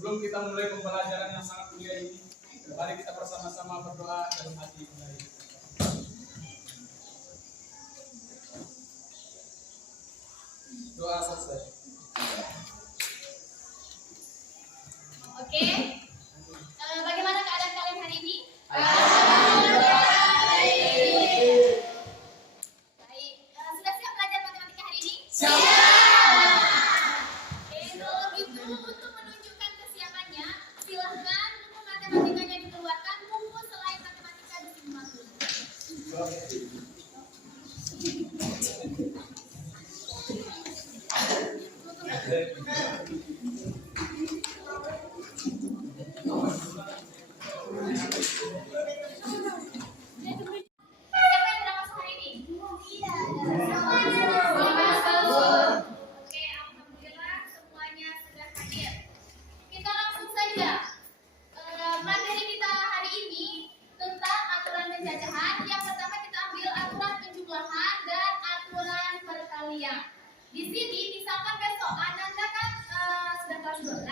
Sebelum kita mulai pembelajaran yang sangat mulia ini, mari kita bersama-sama berdoa dalam hati kita. Doa selesai. Oke. Bagaimana keadaan kalian hari ini? Baik. Sudah siap belajar matematika hari ini? Siap. Oke, kalau gitu untuk menunjukkan kesiapannya, silahkan buku matematikanya dikeluarkan, buku selain matematika disimpulkan. Di sini misalkan besok Ananda kan sudah kelas 12.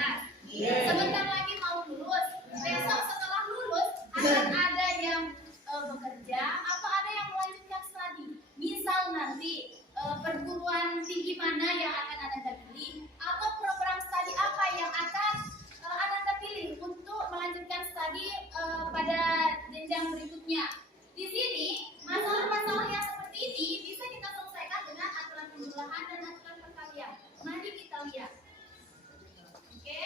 Sebentar lagi mau lulus. Besok setelah lulus akan ada yang bekerja atau ada yang melanjutkan studi. Misal nanti perguruan tinggi mana yang akan Ananda pilih atau program studi apa yang akan Ananda pilih untuk melanjutkan studi pada jenjang berikutnya. Di sini masalah-masalah yang seperti ini bisa kita selesaikan dengan aturan penjumlahan dan aturan perkalian. Mari kita lihat. Oke.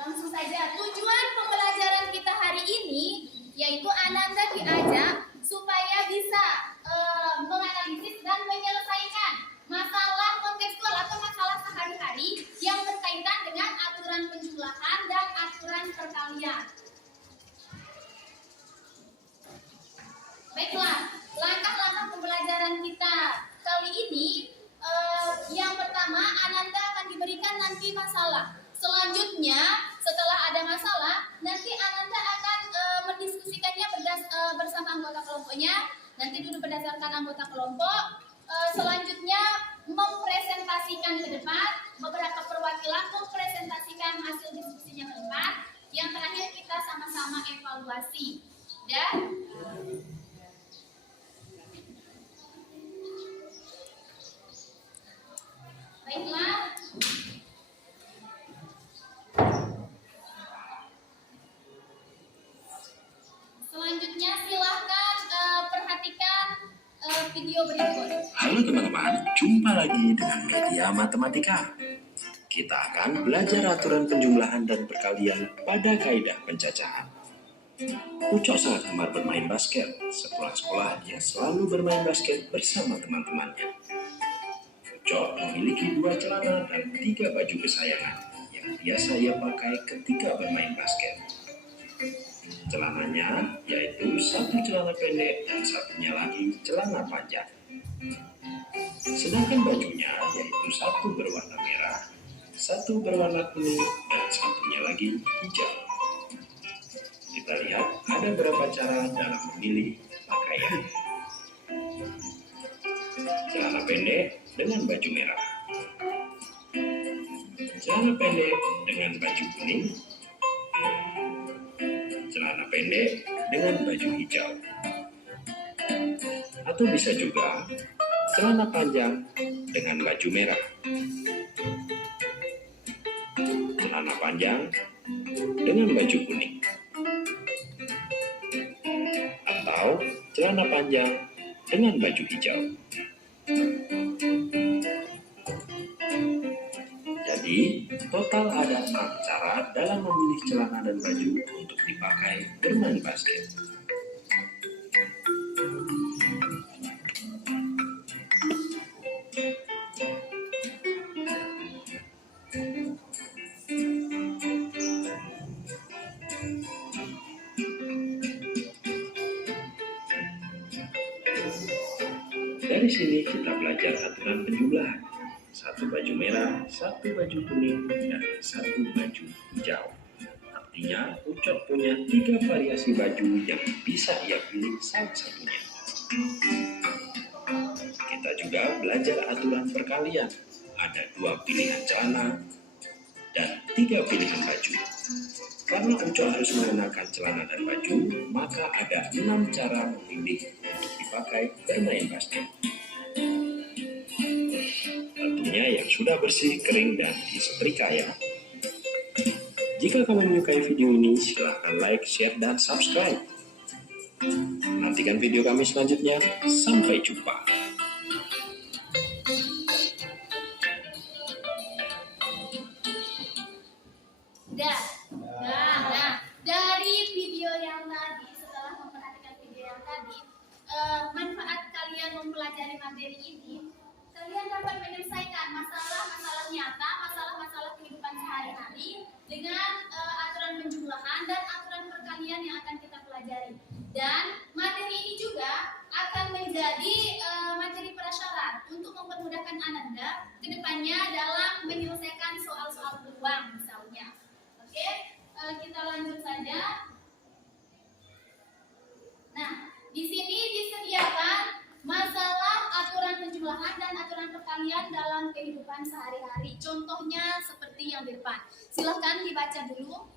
Langsung saja, tujuan pembelajaran kita hari ini yaitu Ananda diajak supaya bisa menganalisis dan menyelesaikan masalah kontekstual atau masalah sehari-hari yang berkaitan dengan aturan penjumlahan dan aturan perkalian. Baiklah, langkah-langkah pembelajaran kita kali ini yang pertama, Ananda akan diberikan nanti masalah. Selanjutnya, setelah ada masalah, nanti Ananda akan mendiskusikannya bersama anggota kelompoknya. Nanti duduk berdasarkan anggota kelompok. Selanjutnya, mempresentasikan ke depan. Beberapa perwakilan mempresentasikan hasil diskusinya ke depan. Yang terakhir, kita sama-sama evaluasi. Dan baiklah. Selanjutnya silahkan perhatikan video berikut. Halo teman-teman, jumpa lagi dengan Media Matematika. Kita akan belajar aturan penjumlahan dan perkalian pada kaidah pencacahan. Ucok sangat gemar bermain basket. Sekolah-sekolah dia selalu bermain basket bersama teman-temannya. Ucok memiliki 2 celana dan 3 baju kesayangan yang biasa ia pakai ketika bermain basket. Celananya yaitu 1 celana pendek dan satunya lagi celana panjang. Sedangkan bajunya yaitu 1 berwarna merah, 1 berwarna kuning, dan satunya lagi hijau. Kita lihat ada beberapa cara dalam memilih pakaian. Celana pendek dengan baju merah, celana pendek dengan baju kuning, celana pendek dengan baju hijau, atau bisa juga celana panjang dengan baju merah, celana panjang dengan baju kuning, atau celana panjang dengan baju hijau. Jadi, total ada 6 cara dalam memilih celana dan baju untuk dipakai bermain basket. Dari sini kita belajar aturan penjumlahan. 1 baju merah, 1 baju kuning, dan 1 baju hijau. Artinya, Ucok punya 3 variasi baju yang bisa ia pilih salah satunya. Kita juga belajar aturan perkalian. Ada 2 pilihan celana dan 3 pilihan baju. Karena Uco harus mengenakan celana dan baju, maka ada 6 cara memilih untuk dipakai bermain basket. Tentunya yang sudah bersih, kering, dan disetrika ya. Jika kalian menyukai video ini, silahkan like, share, dan subscribe. Nantikan video kami selanjutnya. Sampai jumpa. Udah. Nah, dari video yang tadi, setelah memperhatikan video yang tadi, manfaat kalian mempelajari materi ini, kalian dapat menyelesaikan masalah-masalah nyata, masalah-masalah kehidupan sehari-hari dengan aturan penjumlahan dan aturan perkalian yang akan kita pelajari. Dan materi ini juga akan menjadi materi prasyarat untuk mempermudahkan Ananda ke depannya dalam menyelesaikan soal-soal peluang misalnya. Oke, kita lanjut saja. Nah, di sini disediakan masalah aturan penjumlahan dan aturan perkalian dalam kehidupan sehari-hari. Contohnya seperti yang di depan. Silahkan dibaca dulu.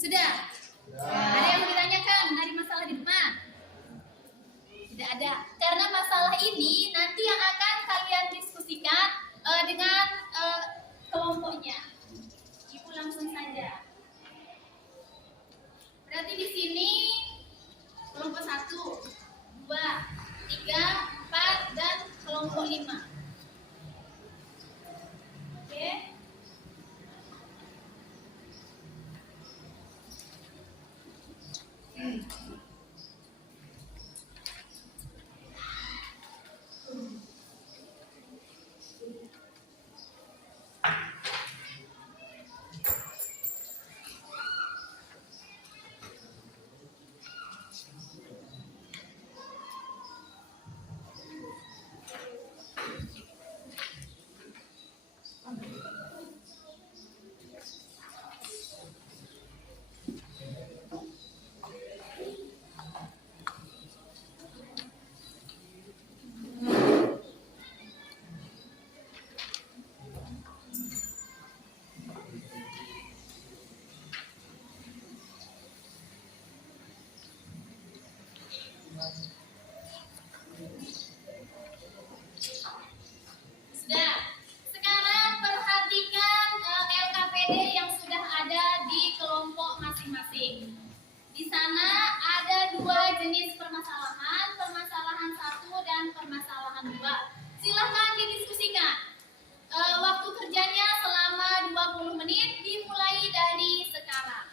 Sudah? Ada yang mau ditanyakan dari masalah di depan? Tidak ada. Karena masalah ini nanti yang akan kalian diskusikan dengan kelompoknya. Ibu langsung saja. Berarti di sini kelompok 1, 2, 3, 4, dan kelompok 5. Oke? Sudah. Sekarang perhatikan LKPD yang sudah ada di kelompok masing-masing. Di sana ada 2 jenis permasalahan, permasalahan 1 dan permasalahan 2. Silahkan didiskusikan. Waktu kerjanya selama 20 menit dimulai dari sekarang.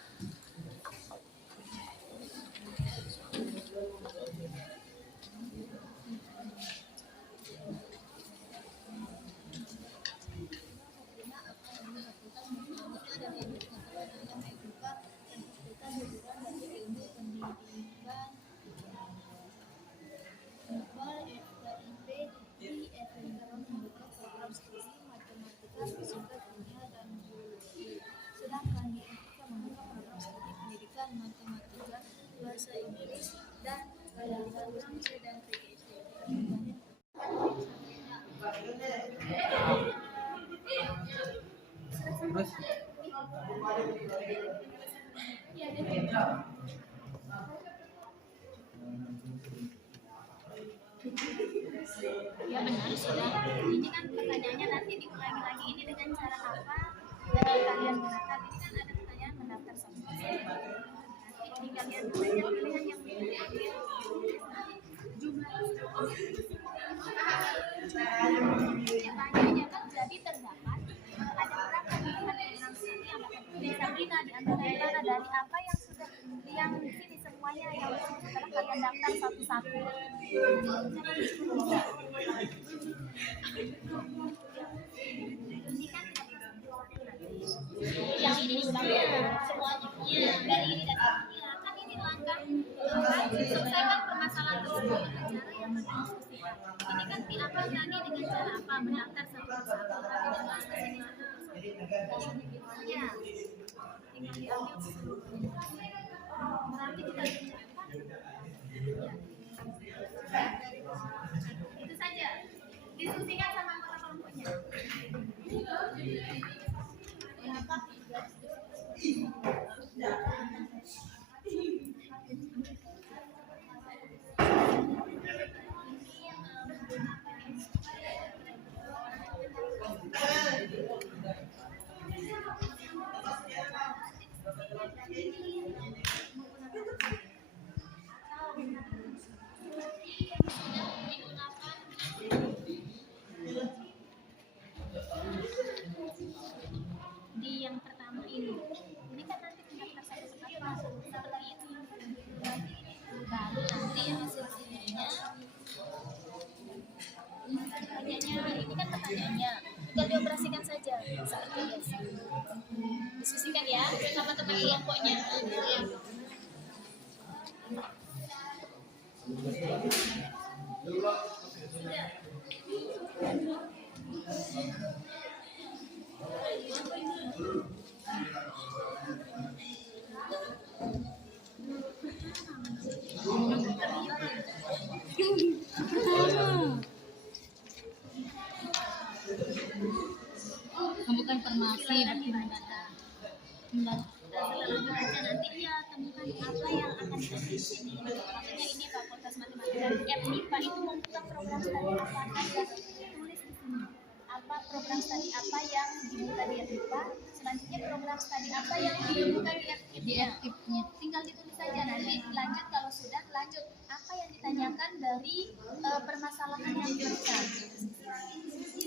Sedangkan di Indonesia membuka program studi pendidikan matematika, bahasa Inggris, dan bahasa C dan PGC. Ya benar sudah. Ini kan pertanyaannya nanti diulangi lagi ini dengan cara apa kalian mendaftar. Ini kan ada pertanyaan mendaftar satu. Nanti kalian banyak pilihan yang diambil. Jumlah pertanyaannya kan jadi terdapat ada berapa pilihan yang di Sabrina di antara dari apa yang sudah yang di sini semuanya yang setelah kalian mendaftar satu-satu. Ini kan yang ini diulangnya semuanya dari ini dan ya, kan ini langkah selesaikan permasalahan tersebut dengan cara yang berdiskusikan. Ini kan apa tadi dengan cara apa mendaftar satu-satu tapi dengan kesini ya tinggal diambil seluruhnya nanti kita itu saja diskusikan sama anggota kelompoknya. Di yang pertama ini kan nanti mendaftar satu-satu masuk seperti ini baru nanti hasil-hasilnya ini kan pertanyaannya tinggal dioperasikan saja seperti biasa. Diskusikan ya sama teman kelompoknya. Bukan formasi berarti mendata. Setelah membaca nanti dia temukan apa yang akan kita di sini. Maksudnya ini Fakultas Matematika FMIPA itu membuka program studi apa saja. Tulis di sini. Apa program studi apa yang dibuka di FMIPA? Selanjutnya program studi apa yang dibuka di FKIP-nya. Tinggal ditulis saja nanti. Lanjut kalau sudah lanjut apa yang ditanyakan dari permasalahan yang diberikan.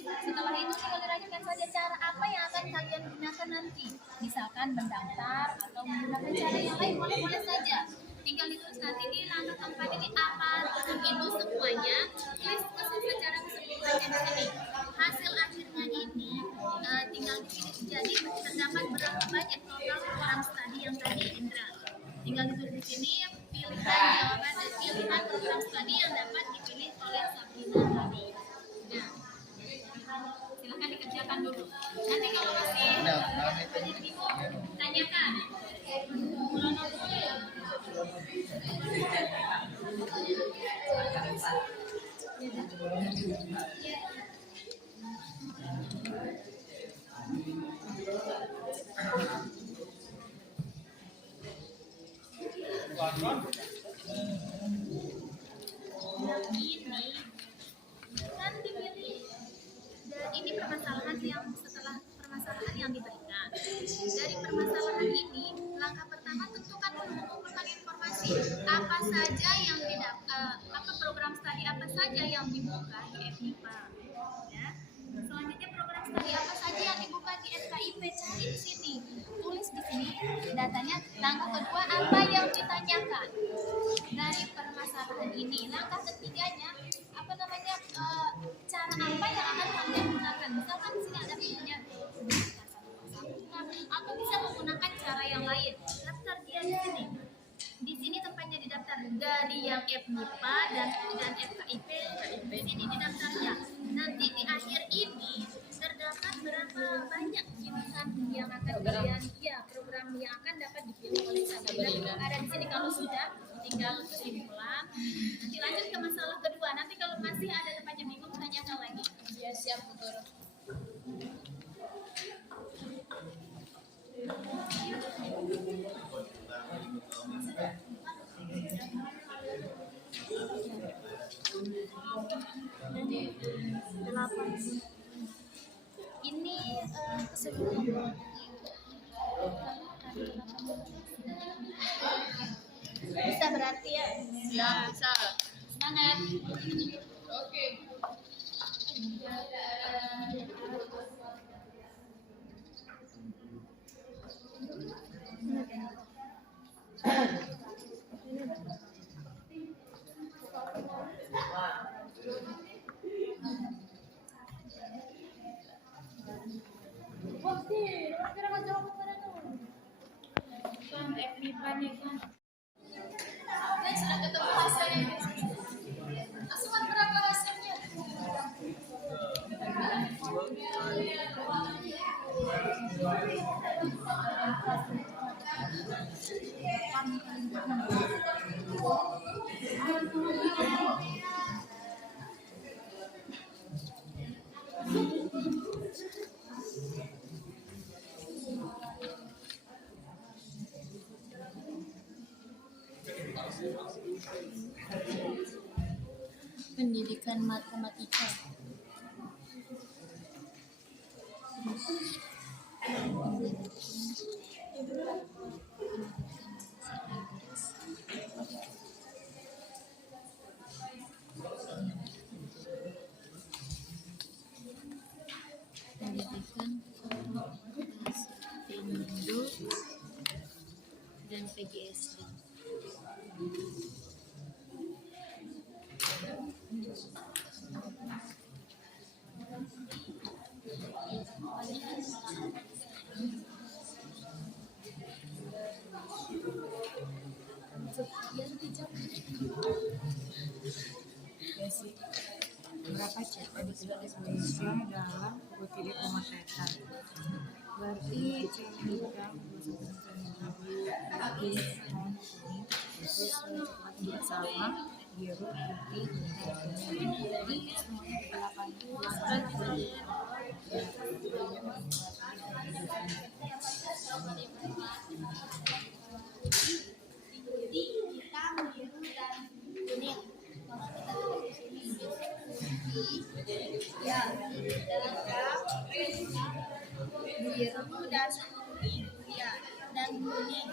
Setelah itu tinggal dilanjutkan saja cara apa yang akan kalian gunakan nanti. Misalkan mendaftar atau menggunakan cara yang lain boleh-boleh saja. Tinggal ditulis nanti di langkah keempat ini apa itu semuanya. Tulis secara keseluruhan di sini. Hasil akhirnya ini tinggal di sini. Jadi terdapat berapa banyak total program studi yang tadi Indra. Tinggal ditulis di sini pilihan jawaban dan pilihan program studi yang dapat dipilih oleh Sabrina tadi. Nah, silakan dikerjakan dulu. Nanti kalau masih bingung, tanyakan. Ini kan dipilih dan ini permasalahan yang setelah permasalahan yang diberikan. Dari permasalahan ini langkah pertama tentukan dulu mengumpulkan informasi apa saja yang apa program studi apa saja yang dibuka di FMIPA ya. Selanjutnya program studi apa saja yang dibuka di FKIP, cari di sini, tulis di sini datanya. Langkah kedua apa yang ditanyakan dari permasalahan ini. Langkah ketiganya apa namanya cara apa yang akan kalian gunakan. Misalkan di sini ada pilihnya atau bisa menggunakan cara yang lain. Daftar dia di sini. Di sini tempatnya didaftar dari yang FMIPA dan FKIP. Di sini didaftarnya. Nanti di akhir ini terdapat berapa banyak pilihan yang akan kalian program yang akan dapat dipilih oleh Sabrina. Ada di sini kalau sudah tinggal kesimpulan. Nanti lanjut ke masalah kedua. Nanti kalau masih ada tempatnya bingung tanyakan lagi. Ya siap betul. Ini keseluruhan. Bisa berarti ya? Ya bisa. Semangat. Oke. Pendidikan matematika. Pendidikan Indo dan PGSD. Berapa cerita di Indonesia dalam buku pemotretan? Berarti cerita sama biru putih jadi semuanya Putih, hitam, biru dan kuning. Maka kita tulis di sini putih, ya, biru dan kuning, ya, dan kuning.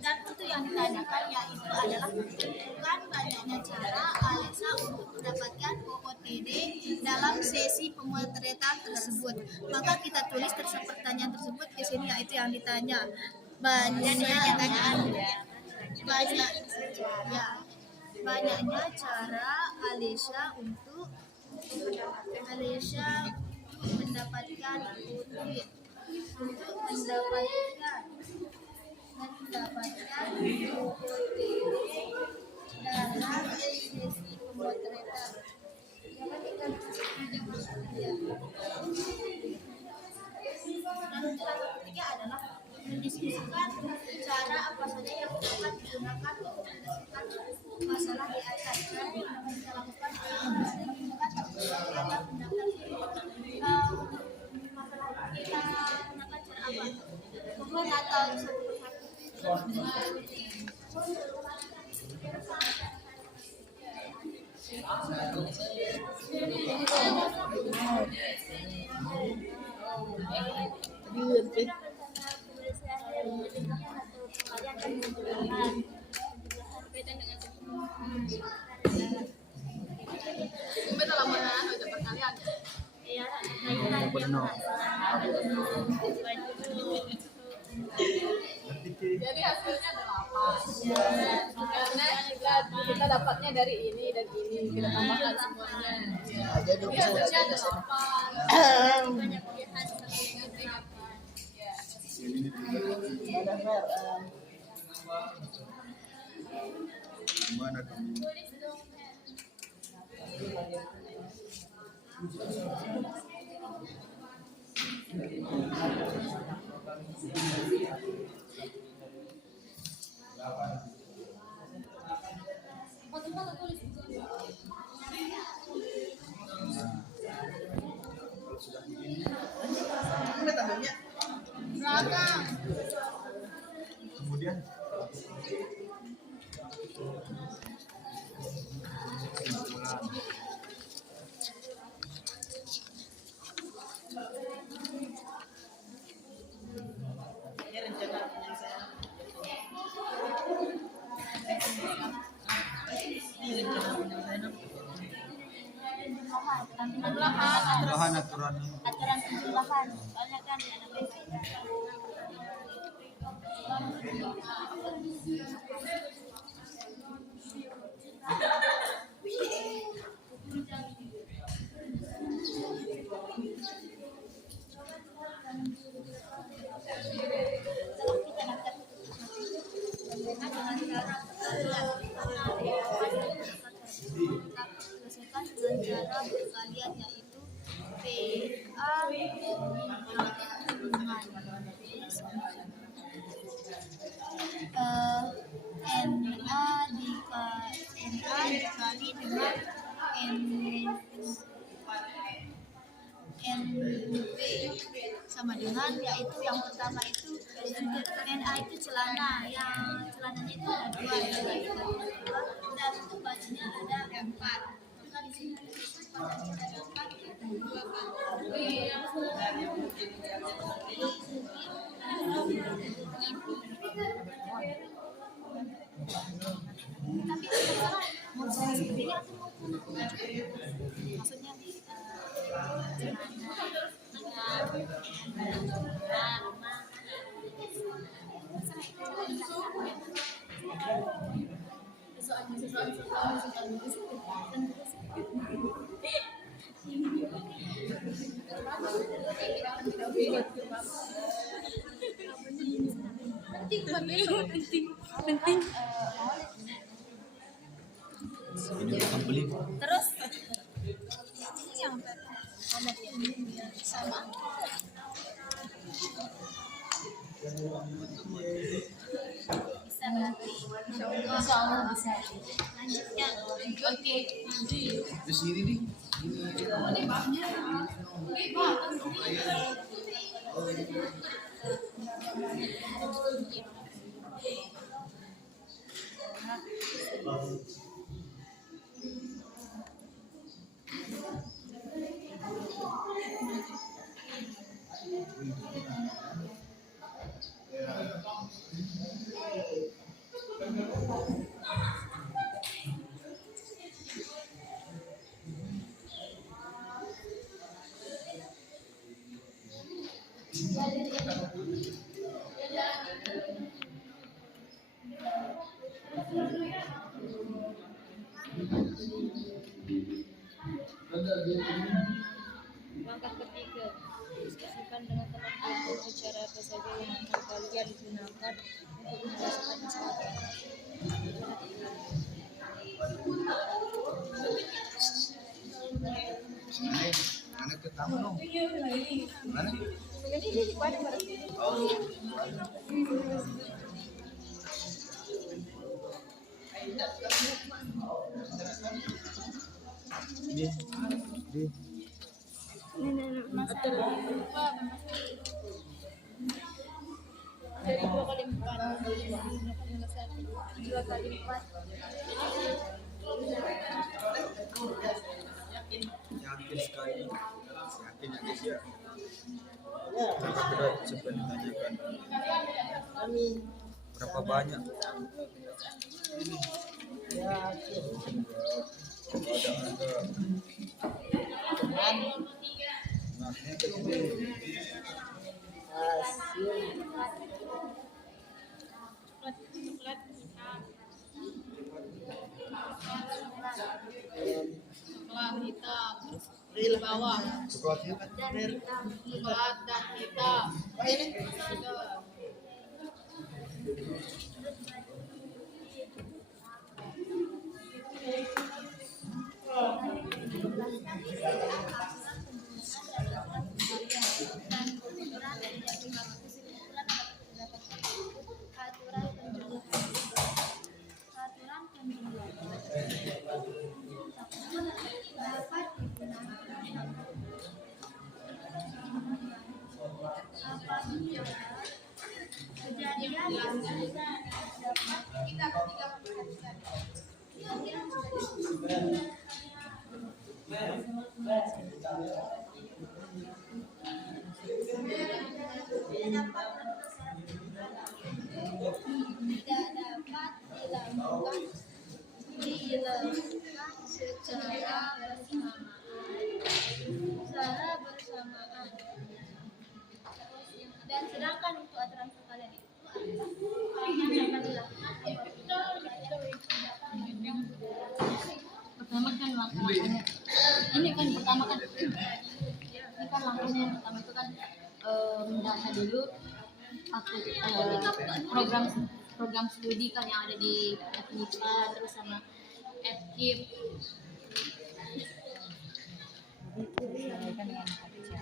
Dan itu yang ditanyakan yaitu adalah bukan banyaknya cara Alexa untuk mendapatkan OOTD dalam sesi pemotretan tersebut. Maka kita tulis pertanyaan tersebut di sini yaitu yang ditanya banyaknya cara Alexa untuk mendapatkan OOTD dalam sesi pemotretan. Dan cara ketiga adalah mendiskusikan cara apa saja yang dapat digunakan untuk menyelesaikan masalah di atas. Dan kita lakukan masalah kita gunakan cara apa? Mohon atau satu Jadi hasilnya ada 8. Karena kita dapatnya dari ini dan ini kita tambahkan semuanya. Jadi hasilnya ada 8. Banyak pilihan Gimana kamu? Kemudian aturan penjumlahan. Soalnya kan ada basic. Selesaikan dengan cara berkalian yaitu PA NA dikali dengan NB sama dengan yaitu yang pertama itu NA itu celana, yang celananya itu ada 2 4. Maka di sini ada sifat dan kita dapat 2 tapi terserah mau saya sendiri atau mau maksudnya penting. Ini akan beli. Terus ini yang sama. Bisa berarti. Insya Allah bisa. Lanjutkan. Oke. Di sini nih. Langkah ketiga, diskusikan dengan teman kelompok cara apa saja yang akan kalian gunakan untuk menyelesaikan masalah. Anak ke tamu dong. Mana? Dari 2 kali 4, 2 kali 4. Yakin sekali. Yakin ya guys ya. Berapa berat sebenarnya ditanyakan? Berapa banyak? Coklat hitam di bawah. Coklatnya kan Coklat dan hitam. Aturan penjumlahan dapat digunakan apabila kejadian tidak dapat dilakukan secara bersamaan. Dan sedangkan untuk aturan sekalian itu akan dilakukan Pertama kan langkah-langkahnya. Ini kan pertama kan. Ini kan langkahnya yang pertama itu kan mendata dulu program studi kan yang ada di FNIPA terus sama FKIP. Diselesaikan dengan kerja.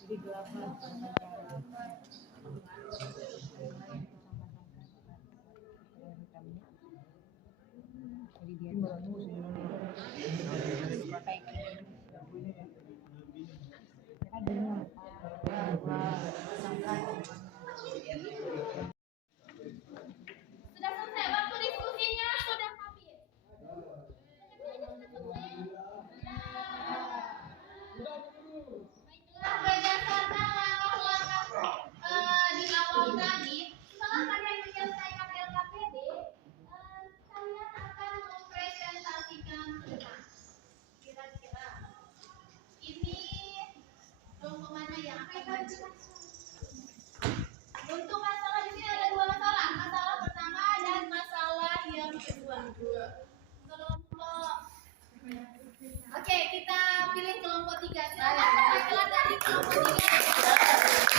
Jadi 8 jadi dia Sudah selesai, waktu diskusinya sudah habis. Baiklah, berdasarkan langkah-langkah di awal tadi, setelah kalian menyelesaikan LKPD, kalian akan mempresentasikan ke depan. Kira-kira ini kelompok mana yang akan maju? Untuk masalah di sini ada dua masalah. Masalah pertama dan masalah yang kedua. Kelompok. Oke, kita pilih kelompok 3. Silakan perwakilan dari kelompok 3.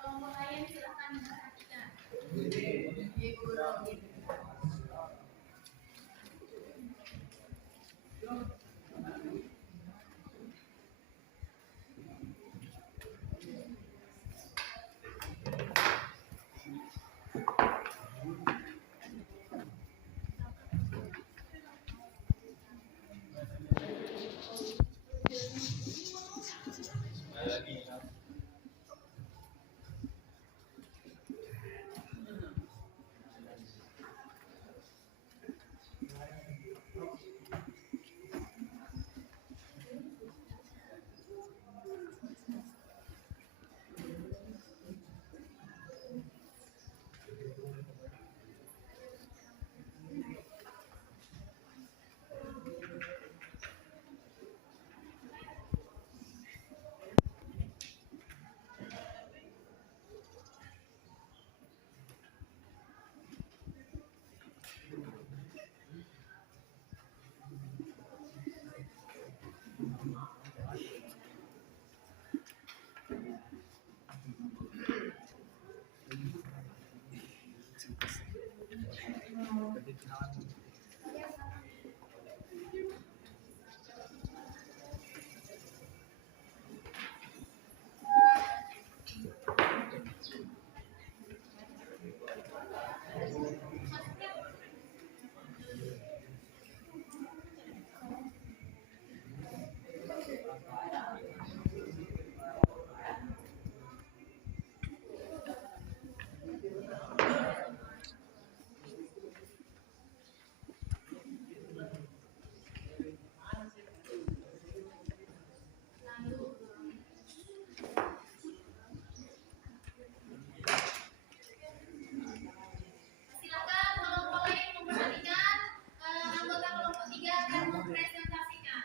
Kelompok lain silakan memperhatikan. Silakan kelompok lain memperhatikan. Anggota kelompok 3 akan mempresentasikan.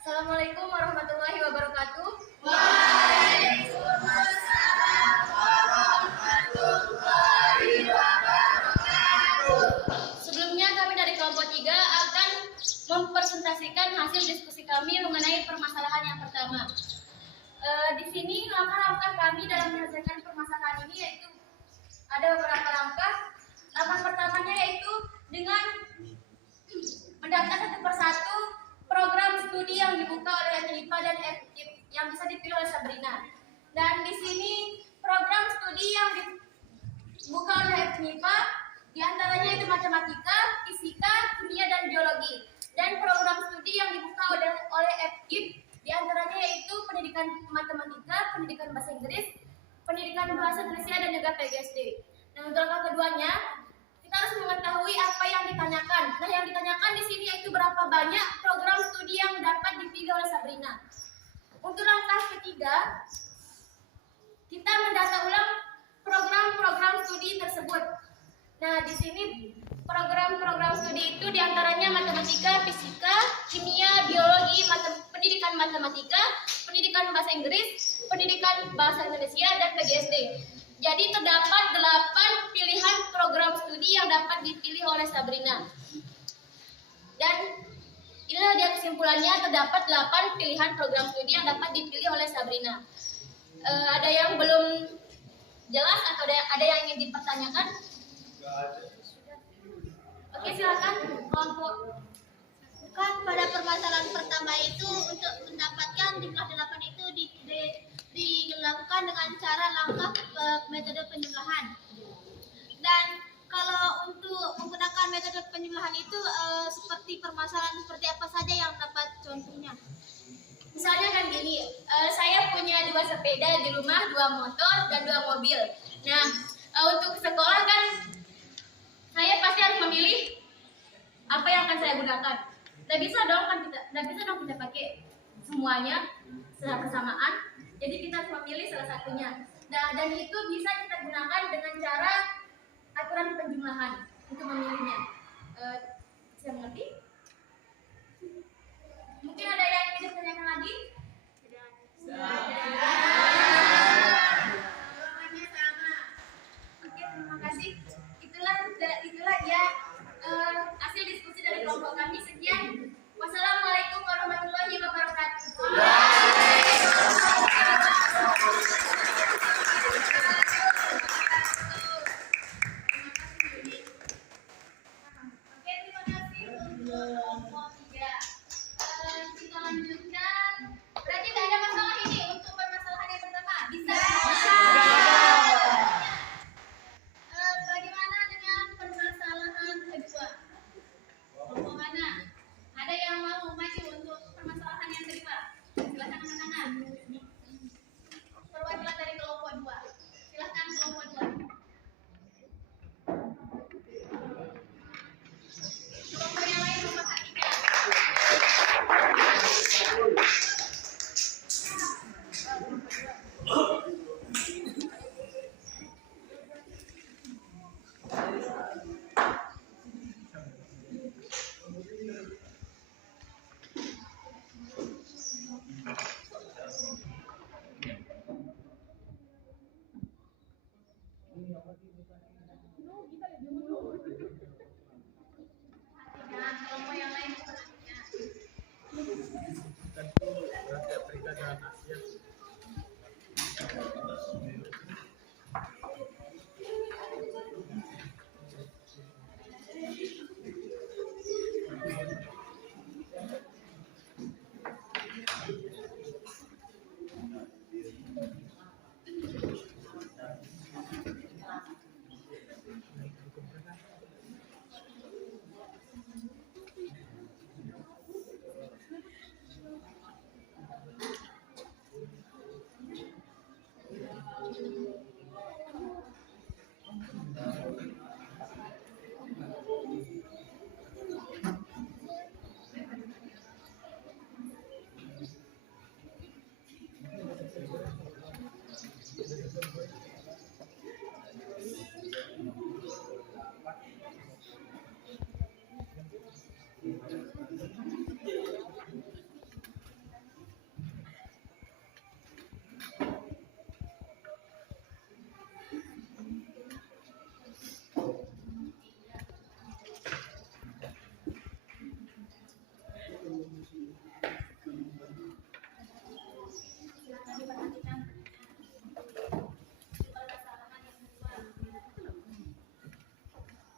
Assalamualaikum warahmatullahi wabarakatuh. Sebelumnya kami dari kelompok 3 akan mempresentasikan hasil diskusi kami mengenai permasalahan yang pertama. Di sini langkah-langkah kami dalam menyelesaikan permasalahan ini yaitu ada beberapa langkah. Langkah pertamanya yaitu dengan mendaftar satu persatu program studi yang dibuka oleh yang bisa dipilih oleh Sabrina. Dan di sini program studi yang dibuka oleh FMIPA diantaranya itu matematika, fisika, kimia, dan biologi. Dan program studi yang dibuka oleh FIP diantaranya yaitu pendidikan matematika, pendidikan bahasa Inggris, pendidikan bahasa Indonesia, dan juga PGSD. Nah, untuk langkah keduanya, kita harus mengetahui apa yang ditanyakan. Nah, yang ditanyakan di sini yaitu berapa banyak program studi yang dapat dipilih oleh Sabrina. Untuk langkah ketiga, kita mendata ulang program-program studi tersebut. Nah, di sini program-program studi itu diantaranya matematika, fisika, kimia, biologi, pendidikan matematika, pendidikan bahasa Inggris, pendidikan bahasa Indonesia, dan PGSD. Jadi terdapat 8 pilihan program studi yang dapat dipilih oleh Sabrina. Dan inilah dia kesimpulannya, terdapat 8 pilihan program studi yang dapat dipilih oleh Sabrina. Ada yang belum jelas atau ada yang ingin dipertanyakan? Oke, silakan kelompok. Kan pada permasalahan pertama itu untuk mendapatkan jumlah 8 itu dilakukan dengan cara langkah metode penjumlahan. Dan kalau untuk menggunakan metode penjumlahan itu seperti permasalahan seperti apa saja yang dapat contohnya? Misalnya kan gini, saya punya 2 sepeda di rumah, 2 motor, dan 2 mobil. Nah, untuk sekolah kan saya pasti harus memilih apa yang akan saya gunakan. Nggak bisa dong kita pakai semuanya secara bersamaan. Jadi kita harus memilih salah satunya. Nah, dan itu bisa kita gunakan dengan cara aturan penjumlahan untuk memilihnya. Bisa mengerti? Mungkin ada yang ingin ditanyakan lagi? Jawabannya sama. Oke, terima kasih. Itulah ya hasil diskusi dari kelompok kami. Sekian. Wassalamualaikum warahmatullahi wabarakatuh. Oke, terima kasih untuk kelompok 3. Kita lanjutkan. Berarti tidak ada masalah ini untuk permasalahan yang pertama. Bisa? Bagaimana dengan permasalahan kedua? Kelompok mana? Ada yang mau maju untuk permasalahan yang kedua? Silakan angkat tangan. Perwakilan dari kelompok 2. Silakan kelompok 2. Kelompok yang lain memperhatikan. Perhatikan, kelompok yang lain memperhatikan. Berarti Afrika dan Asia.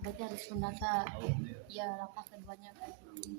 Berarti harus mendata ya langkah keduanya kayak gitu.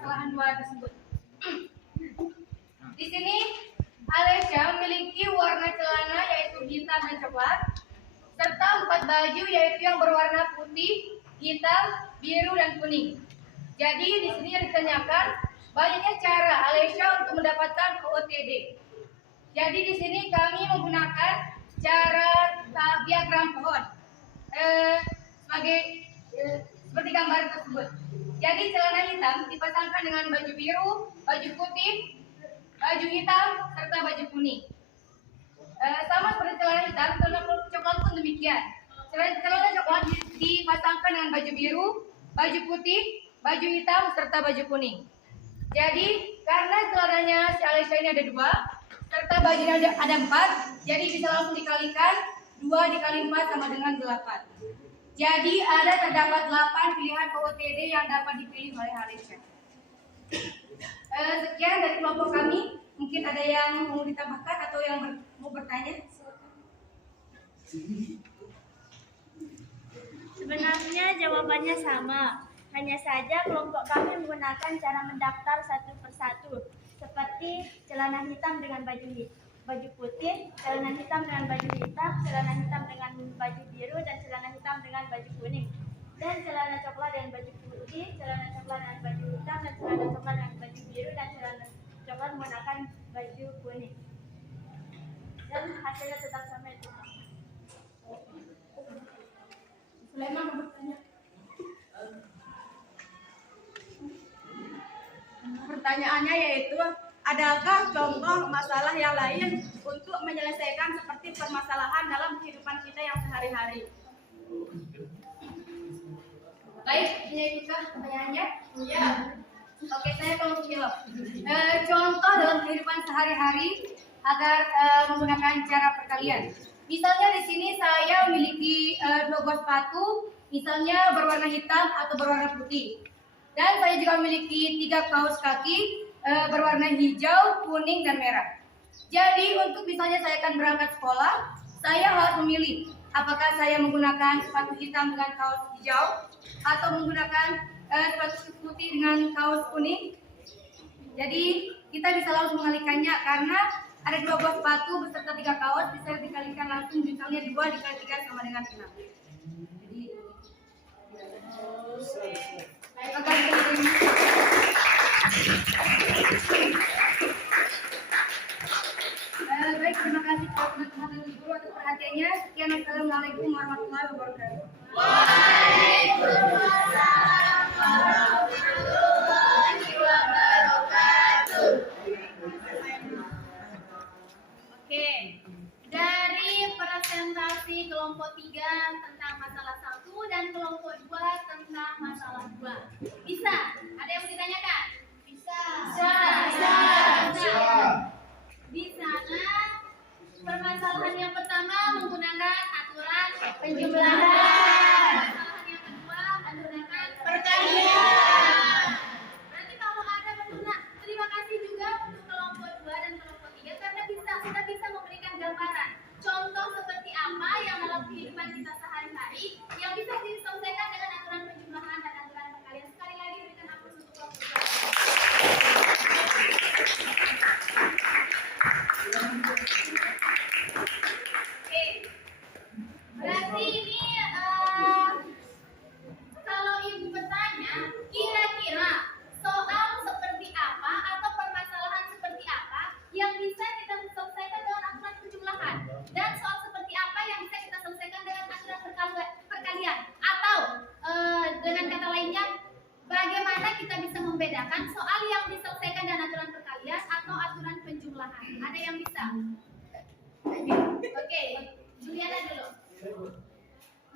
permasalahan dua tersebut. Di sini Alesya memiliki warna celana yaitu hitam dan coklat, serta 4 baju yaitu yang berwarna putih, hitam, biru, dan kuning. Jadi di sini yang ditanyakan banyaknya cara Alesya untuk mendapatkan OOTD. Jadi di sini kami menggunakan cara diagram pohon seperti gambar tersebut. Jadi celana hitam dipasangkan dengan baju biru, baju putih, baju hitam, serta baju kuning. Sama seperti celana hitam, celana coklat pun demikian. Celana coklat dipasangkan dengan baju biru, baju putih, baju hitam, serta baju kuning. Jadi karena celananya si Alesya ini ada 2, serta bajunya ada 4, jadi bisa langsung dikalikan 2 dikali 4 sama dengan 8. Jadi terdapat 8 pilihan OOTD yang dapat dipilih oleh Alesya. Sekian dari kelompok kami. Mungkin ada yang mau ditambahkan atau yang mau bertanya? Sebenarnya jawabannya sama. Hanya saja kelompok kami menggunakan cara mendaftar satu persatu. Seperti celana hitam dengan baju putih, celana hitam dengan baju hitam, celana hitam dengan baju biru, dan celana hitam dengan baju kuning. Dan celana coklat dengan baju putih, celana coklat dengan baju hitam, dan celana coklat dengan baju biru, dan celana coklat menggunakan baju kuning. Dan hasilnya tetap sama itu. Sulaiman mau bertanya. Pertanyaannya yaitu, adakah contoh masalah yang lain untuk menyelesaikan seperti permasalahan dalam kehidupan kita yang sehari-hari? Baik, ini juga pertanyaannya? Iya. Oke, saya tolong jawab. Contoh dalam kehidupan sehari-hari agar menggunakan cara perkalian. Misalnya di sini saya memiliki 2 buah sepatu, misalnya berwarna hitam atau berwarna putih. Dan saya juga memiliki 3 kaos kaki berwarna hijau, kuning, dan merah. Jadi untuk misalnya saya akan berangkat sekolah, saya harus memilih apakah saya menggunakan sepatu hitam dengan kaos hijau atau menggunakan sepatu putih dengan kaos kuning. Jadi kita bisa langsung mengalihkannya karena ada 2 buah sepatu beserta 3 kaos, bisa dikalikan langsung, misalnya 2 dikali 3 sama dengan 6. Jadi baik, terima kasih kepada teman-teman guru atas perhatiannya. Sekian, assalamualaikum warahmatullahi wabarakatuh. Waalaikumsalam warahmatullahi wabarakatuh. Oke, dari presentasi kelompok 3 tentang masalah 1 dan kelompok 2 tentang masalah 2. Bisa? Ada yang mau ditanyakan? Bisa. Di sana permasalahan yang pertama menggunakan aturan penjumlahan. Permasalahan yang kedua menggunakan perkalian. Berarti kalau ada peserta, terima kasih juga untuk kelompok 2 dan kelompok 3 karena sudah bisa memberikan gambaran. Contoh seperti apa yang dalam kehidupan kita sehari-hari yang bisa diselesaikan dengan aturan penjumlahan dan aturan perkalian. Sekali lagi berikan aplaus untuk kelompok 2. Oke, berarti ini kalau ibu bertanya, kira-kira soal seperti apa atau permasalahan seperti apa yang bisa kita selesaikan dengan aturan penjumlahan, dan soal seperti apa yang bisa kita selesaikan dengan aturan perkalian, atau dengan kata lainnya, bagaimana kita bisa membedakan soal yang diselesaikan dengan aturan perkalian atau aturan penjumlahan? Ada yang bisa? Oke, Juliana dulu.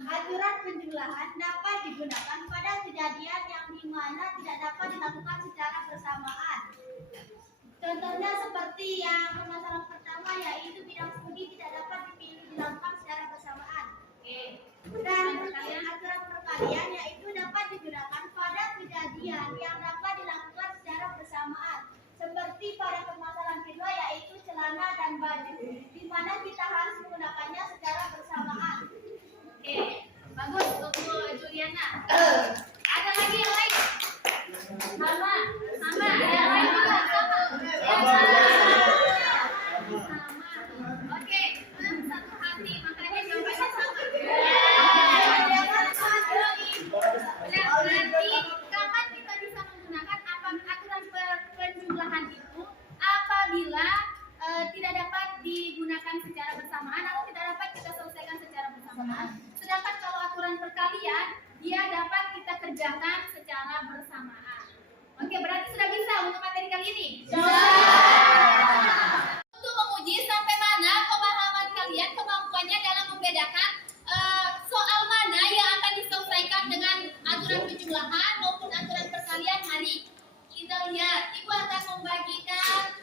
Aturan penjumlahan dapat digunakan pada kejadian yang dimana tidak dapat dilakukan secara bersamaan. Contohnya seperti yang permasalahan pertama, yaitu bidang studi tidak dapat dilakukan secara bersamaan. Dan aturan perkalian yaitu dapat digunakan pada kejadian yang dapat dilakukan secara bersamaan. Seperti pada permasalahan kedua, yaitu celana dan baju, di mana kita harus menggunakannya secara bersamaan. Oke, bagus untuk Juliana. Ada lagi yang lain? Sama dikerjakan secara bersamaan. Oke, berarti sudah bisa untuk materi kali ini? Untuk menguji sampai mana pemahaman kalian, kemampuannya dalam membedakan soal mana yang akan diselesaikan dengan aturan penjumlahan maupun aturan perkalian. Mari kita lihat. Ibu akan membagikan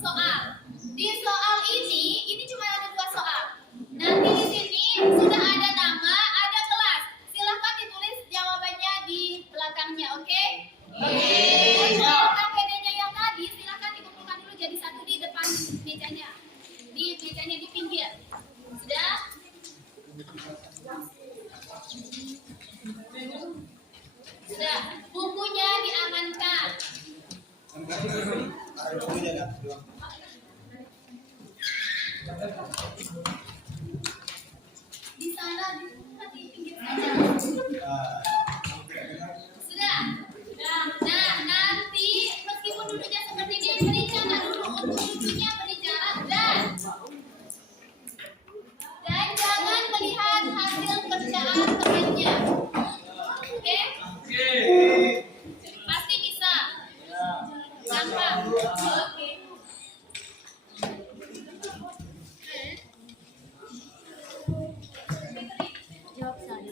soal. Di soal ini cuma ada 2 soal. Nanti di sini sudah ada nama, ada kelas. Silahkan ditulis jawabannya di belakangnya, oke? Untuk KPD-nya yang tadi, silahkan dikumpulkan dulu jadi satu di depan mejanya. Di mejanya di pinggir. Sudah? Sudah. Bukunya diamankan. Di sana di pinggir saja. Sudah. Nah, nanti meskipun duduknya seperti ini, beri cara dulu untuk duduknya beri jarak dan jangan melihat hasil kerjaan temannya. Oke? Pasti bisa. Gampang. Oke. Jawab saya.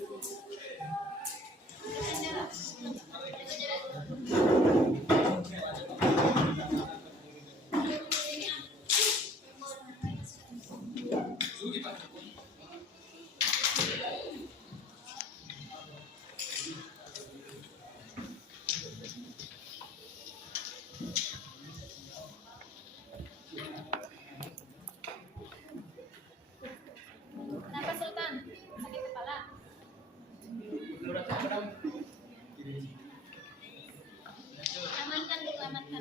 Kenapa Sultan? Sakit kepala? Amankan dulu, amankan.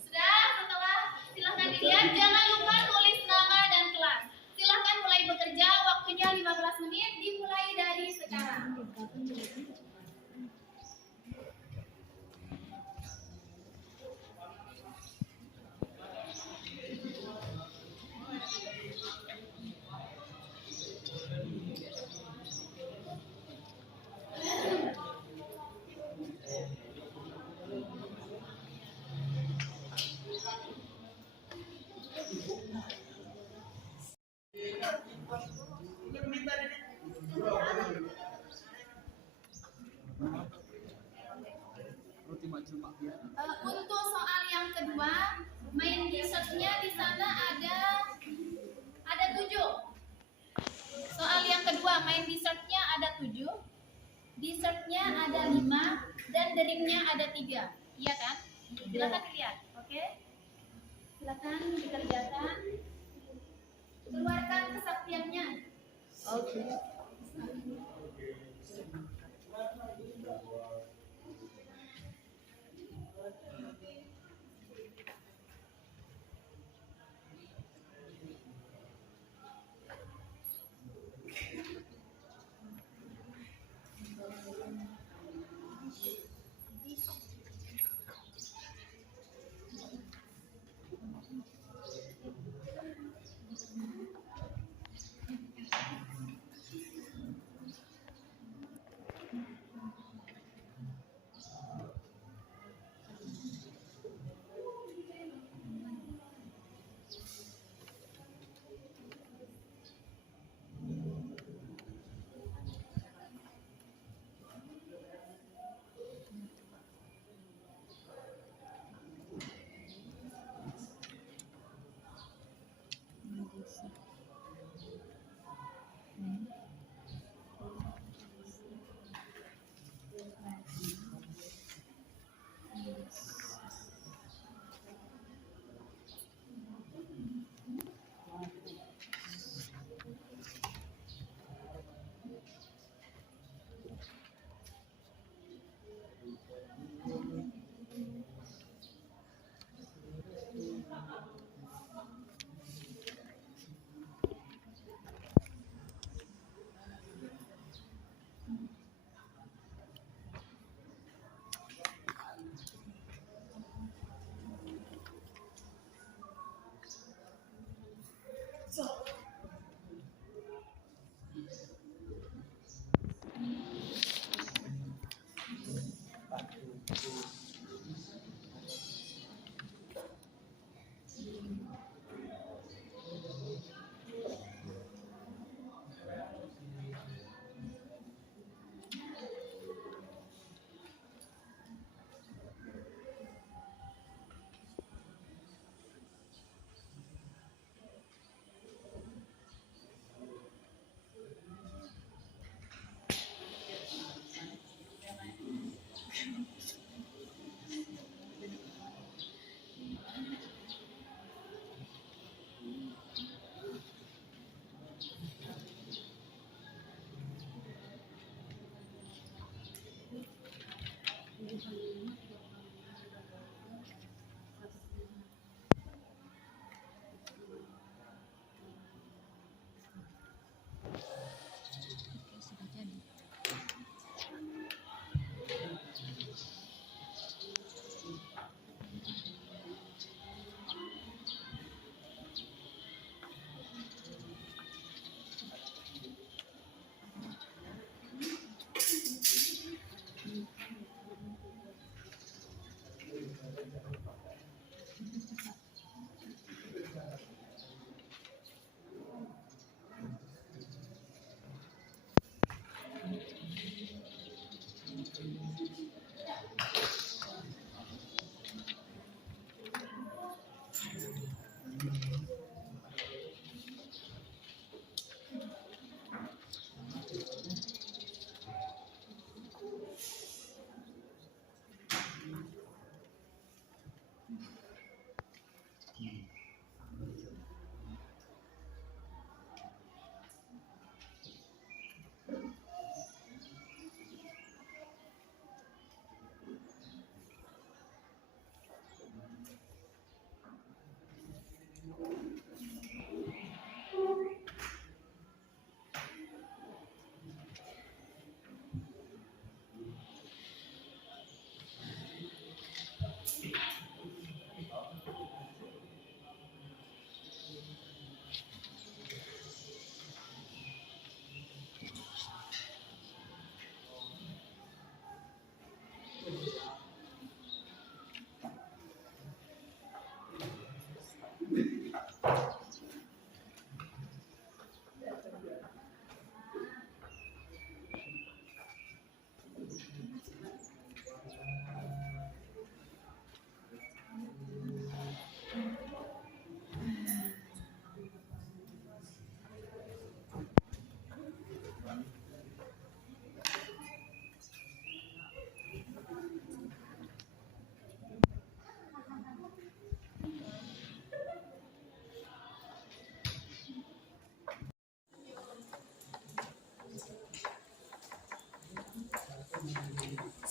Sudah, setelah silahkan dilihat. Jangan lupa tulis nama dan kelas. Silahkan mulai bekerja. Waktunya 15 menit. Dimulai dari sekarang. Untuk soal yang kedua, main dessertnya di sana ada 7. Soal yang kedua, main dessertnya ada 7, dessertnya ada 5, dan drinknya ada 3. Iya kan? Silakan dilihat, oke? Silakan dikerjakan. Keluarkan kesaktiannya. Oke.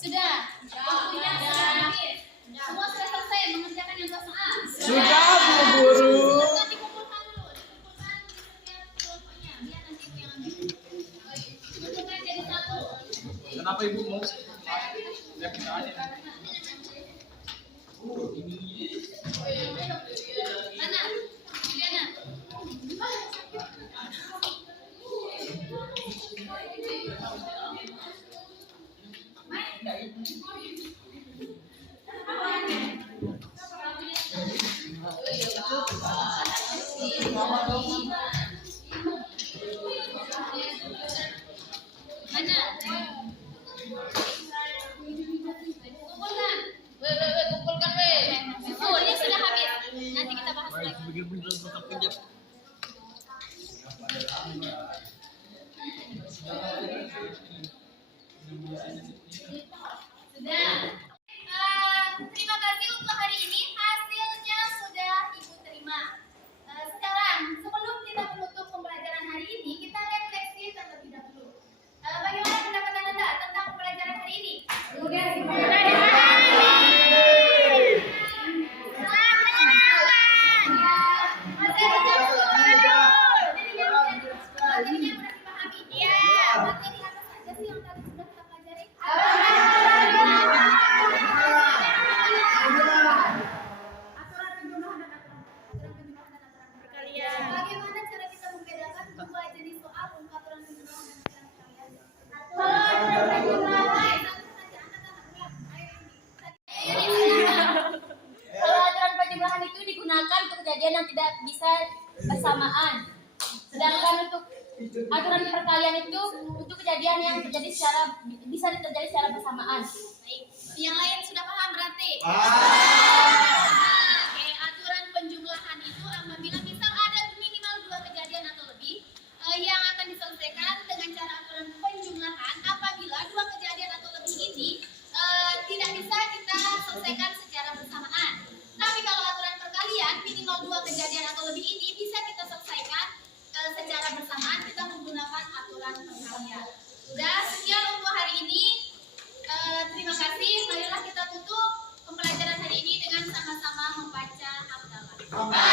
Sudah. Waktunya sudah habis. Semua sudah selesai mengerjakan yang kelas A. Sudah, Bu Guru. Nanti dikumpulkan dulu, dikumpulkan di setiap kelompoknya. Biar nanti ibu yang ambil. Kumpulkan jadi satu. Kenapa Ibu mau? Ya kita aja. Mana? Juliana. Mana? Kumpulkan. Kumpulkan weh. Oh, ini sudah habis. Nanti kita bahas lagi. Sudah. Terima kasih untuk hari ini. Hasilnya sudah Ibu terima. Sekarang, sebelum kita menutup pembelajaran hari ini, kita refleksi terlebih dahulu. Bagaimana pendapat Anda tentang pembelajaran hari ini? Bagaimana cara kita membedakan dua jenis soal untuk aturan penjumlahan dan aturan perkalian? Kalau aturan penjumlahan itu digunakan untuk kejadian yang tidak bisa bersamaan. Sedangkan untuk aturan perkalian itu untuk kejadian yang terjadi bisa terjadi secara bersamaan. Baik, yang lain sudah paham berarti? Oke, aturan penjumlahan itu apabila misal ada minimal 2 kejadian atau lebih yang akan diselesaikan dengan cara aturan penjumlahan apabila 2 kejadian atau lebih ini tidak bisa kita selesaikan secara bersamaan. Tapi kalau aturan perkalian minimal 2 kejadian atau lebih ini bisa kita selesaikan secara bersamaan, kita menggunakan aturan perkalian. Sudah, sekian untuk hari ini. Terima kasih. Marilah kita tutup pembelajaran hari ini dengan sama-sama membaca hamdalah.